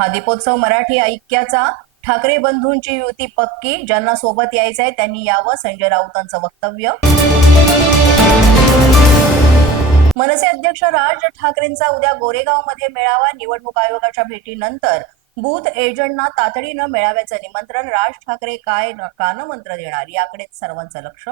हा दीपोत्सव मराठी ऐक्याचा ठाकरे बंधूंची युती पक्की ज्यांना सोबत यायचंय त्यांनी यावं संजय राऊतांचं वक्तव्य. मनसे अध्यक्ष राज ठाकरेंचा उद्या गोरेगावमध्ये मेळावा. निवडणूक आयोगाच्या भेटीनंतर बूथ एजंटना तातडीनं मेळाव्याचं निमंत्रण. राज ठाकरे काय कानमंत्र मंत्र देणार? याकडेच सर्वांचं लक्ष.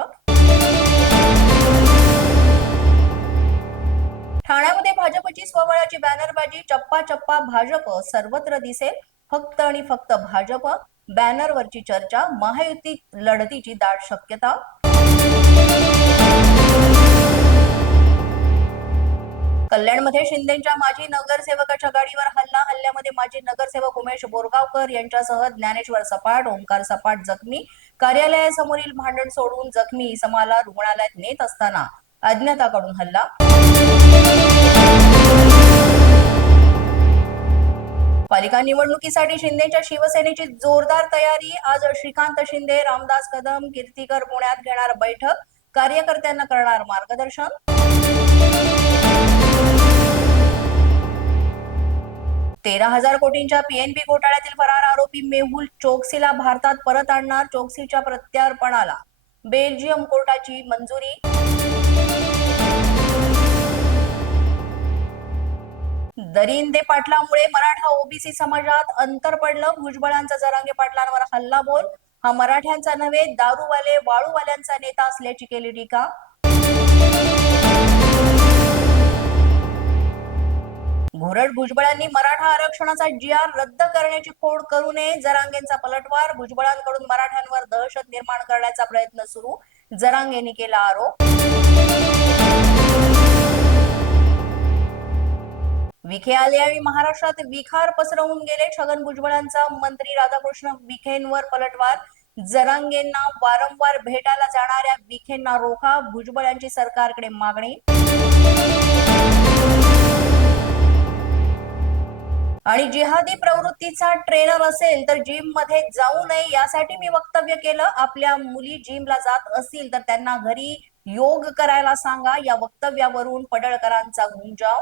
भाजपची स्वबळाची बॅनरबाजी चप्पा चप्पा भाजप सर्वत्र दिसेल. फक्त आणि फक्त भाजप बॅनरवरची चर्चा महायुती लढतीची दाट शक्यता. कल्याणमध्ये शिंदेच्या माजी नगरसेवकाच्या गाडीवर हल्ला हल्ल्यामध्ये माजी नगरसेवक उमेश बोरगावकर यांच्यासह ज्ञानेश्वर सपाट ओंकार सपाट जखमी. कार्यालयासमोरील भांडण सोडून जखमी इसमाला रुग्णालयात नेत असताना अज्ञाताकडून हल्ला. पालिका निवडणुकीसाठी शिंदेच्या शिवसेनेची जोरदार तयारी. आज श्रीकांत शिंदे रामदास कदम कीर्तीकर पुण्यात घेणार बैठक. कार्यकर्त्यांना करणार मार्गदर्शन. तेरा हजार कोटींच्या पीएनबी घोटाळ्यातील फरार आरोपी मेहुल चोक्सीला भारतात परत आणणार चोक्सीच्या प्रत्यार्पणाला. बेल्जियम कोर्टाची मंजुरी. दरिंदे पाटलामुळे मराठा ओबीसी समाजात अंतर पडलं. भुजबळांचा जरांगे पाटलांवर हल्ला बोल हा मराठ्यांचा नव्हे दारूवाले वाळूवाल्यांचा नेता असल्याची केली टीका. घोरड भुजबळांनी मराठा आरक्षणाचा जी आर रद्द करण्याची खोड करू नये जरांगेंचा पलटवार. भुजबळांकडून मराठ्यांवर दहशत निर्माण करण्याचा प्रयत्न सुरू जरांगेंनी केला आरोप. विखे आले आणि महाराष्ट्रात विखार पसरवून गेले. छगन भुजबळांचा मंत्री राधाकृष्ण विखेंवर पलटवार. जरांगेंना वारंवार भेटायला जाणाऱ्या विखेंना रोखा. भुजबळ यांची सरकारकडे मागणी. आणि जिहादी प्रवृत्तीचा ट्रेनर असेल तर जिममध्ये जाऊ नये यासाठी मी वक्तव्य केलं. आपल्या मुली जिमला जात असतील तर त्यांना घरी योग करायला सांगा. या वक्तव्यावरून पडळकरांचा गुंजाव.